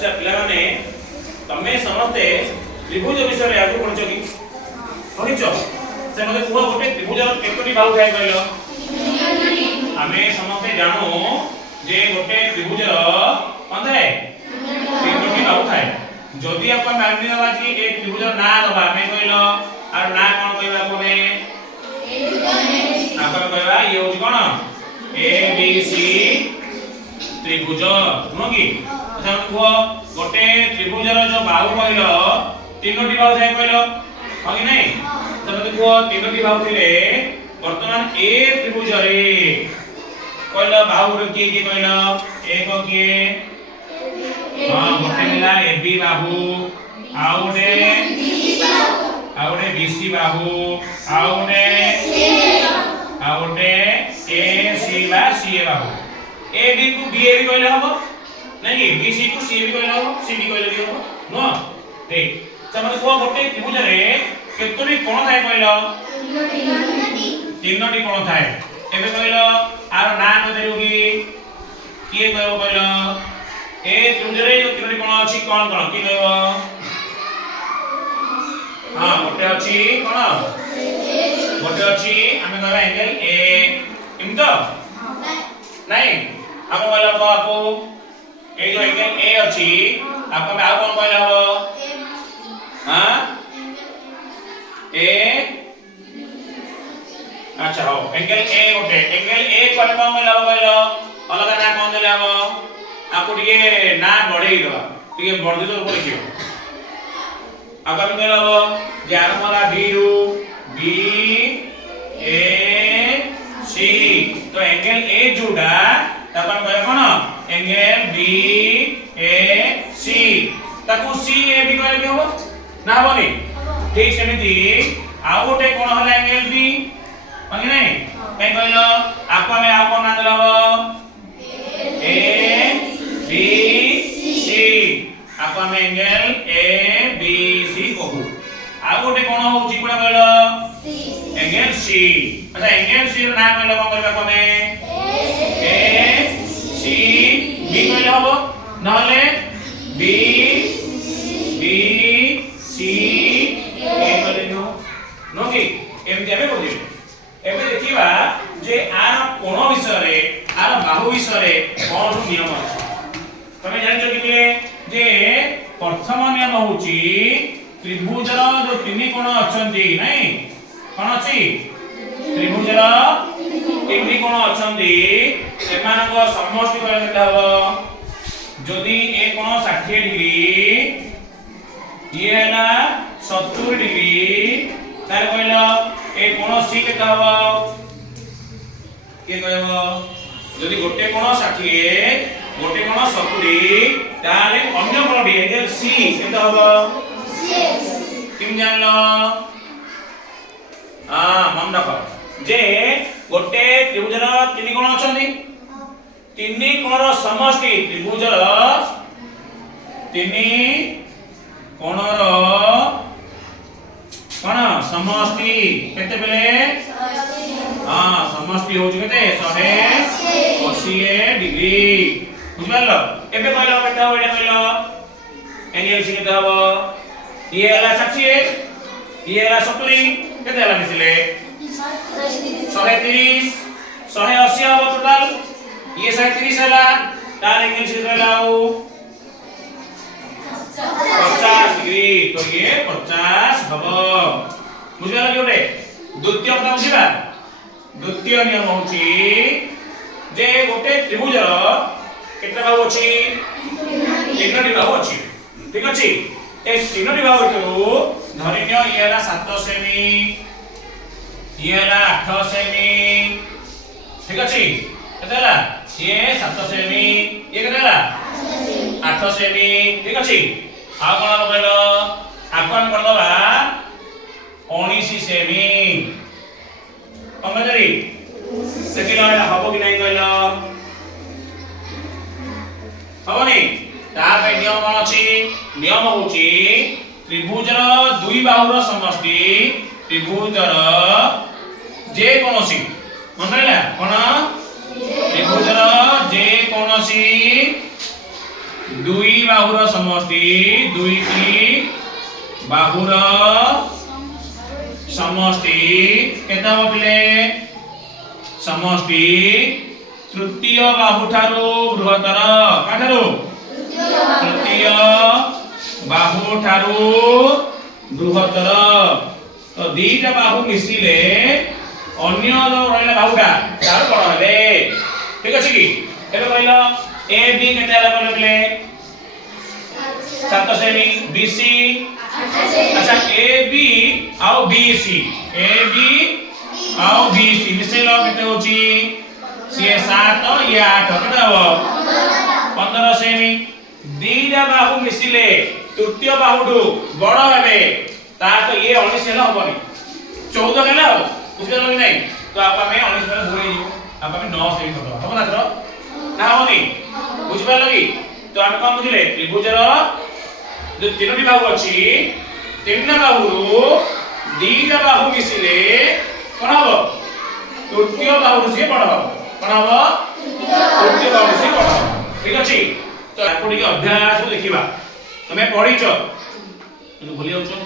अच्छा पिला माने तमे समस्ते त्रिभुज विषय रे आगु पढिछ कि पढिछ से मते कुह गोटे त्रिभुज केतोटी बाहु थाए कहलो आमे समस्ते जानो जे गोटे त्रिभुज कोन थाए तीनोटी बाहु थाए जदि अपन मानि दबा कि ए त्रिभुज ना दबा आमे कहलो आर ना कोन कहबा कोने आपण कहबा ये होछ कोन ए बी सी त्रिभुज नोगी अच्छा कुह गोटे त्रिभुजर जो बाहु कहलो तीनोटी बाहु थाए कहलो हो कि नहीं तो मते कुह तीनोटी बाहु थिले वर्तमान ए त्रिभुज रे कहलो बाहु रे की कहलो एक के हां गोटे मिला ए बी बाहु आउडे बीसी बाहु आउडे ए सी बा सी ए बाहु ए बी को बी ए भी कहले हबो नहीं बी सी को सी भी कहले हबो सी भी कहले भी हबो नो ठीक तमने को गोटे त्रिभुज रे केतोटी कोण थाए कहलो तीनोटी कोण थाए एबे कहलो आर ना न देउगी किए कहबो कहलो ए त्रिभुज रे जो तीनोटी कोण अछि कोन कोन की कहबो हां गोटे अछि कोन गोटे अछि हमें कहबा एंगल ए इमतो नहीं आप कहला बापू ए जो एंगल ए अछि आपको में आ कोन कहला हो हां ए अच्छा हो एंगल ए गोटे एंगल ए कोन कोन कहला हो कहलो अलग ना कोन देला हो आपको टिके ना बढ़ेई दबा टिके बढ़ दे तो लिखियो अब हम कहला हो जे आरमला बी रु बी ए सी तो एंगल ए जोड़ा तपन कहले कोन एंगल बी ए सी ताकू सी ए भी कहले के हो ना होनी ठीक सेमिति आ गोटे कोन होला एंगल बी माने नहीं कहीं कहलो आपको में आ कोन ना देला हो ए बी सी आपको में एंगल ए बी सी कहू आ गोटे कोन होउची कोन कहलो एंगल सी अच्छा एंगल सी रो नाम कहलो कोन करबा कोने ए सी बी कहले हबो नहले बी बी सी ए कहले नो कि एमति आमे बोलि एबे देखिबा जे आर कोन विषय रे आर बाहु विषय रे कोन नियम अछि तमे जानिছো कि जे प्रथम नियम होउची त्रिभुजर जो तीन कोण अछंती नहीं कोन अछि त्रिभुजर तीन कोण अछंती एमानक समष्टि कहले केते हबो जदि ए कोण 60 डिग्री ये हैला 70 डिग्री तार कहलो ए कोण सी केते हबो के कहबो जदि गोटे कोण 60 गोटे कोण 70 ताले अन्य कोणटी एंगल सी केते हबो किम जानलो मन रखो जे गोटे त्रिभुजर तीन कोण अछंती तीन कोणर समष्टि त्रिभुजर तीन कोणर कोण समष्टि केते बेले हां समष्टि होउछ केते 180 डिग्री बुझलो एबे कहलो केते हो एटा कहलो एंगल सी केते हो ये हला 60 ये हला 70 केते हला मिसिले 130 180 हो टोटल ये 37 हला तार एंगल सी कहला हो 50 डिग्री तो ये 50 हबो बुझला जोटे द्वितीय का बुझिबा द्वितीय नियम होची जे गोटे त्रिभुजर केते बाहु अछि तीनोटी बाहु अछि ठीक अछि ए तीनोटी बाहु तो धरिनियो ये हला 7 सेमी ये हला 8 सेमी ठीक अछि केते हला ये 7 सेमी ये केते हला 8 सेमी ठीक अछि आ कोन कहलो आपन कर दबा 19 सेमी अंगजरी सेकिलो हबो कि नहीं कहलो हबनी ता पे नियम कोन अछि नियम होची त्रिभुजर दुई बाहुर समष्टि त्रिभुजर जे कोनोसी मन रहला कोन त्रिभुजर जे कोनोसी दुई बाहुर समष्टि दुईटी बाहुर समष्टि केता पिले समष्टि तृतीय बाहु ठारू बृहत्तर काठारू तृतीय बाहु ठारू बृहत्तर तो दीटा बाहु मिसिले अन्य जो रहला बाहुटा तार बड़ हेले ठीक अछि की एबे कहलो ए बी केते हला कहले 7 सेमी बीसी अच्छा ए बी आउ बीसी मिसेलो केते होची सी 7 ये 8 केते हो 15 सेमी दीटा बाहु मिसिले तृतीय बाहुटू बड़ हेबे ता तो ये 19 हेला होबनी 14 हेला हो बुझलो कि नहीं तो आप हमें 19 में भूल ही आप हमें 9 सेमी करदो हो ना तो ना होनी बुझ पालो कि तो हम कोन बुझले त्रिभुजर जो तीनोटी बाहु अछि तीन बाहुरु दीटा बाहु मिसिले कोन हबो तृतीय बाहु से बड़ हबो कोन हबो तृतीय बाहु से बड़ हबो ठीक अछि तो आपको अभ्यास देखिबा तमे पढिचो भूली जाउछो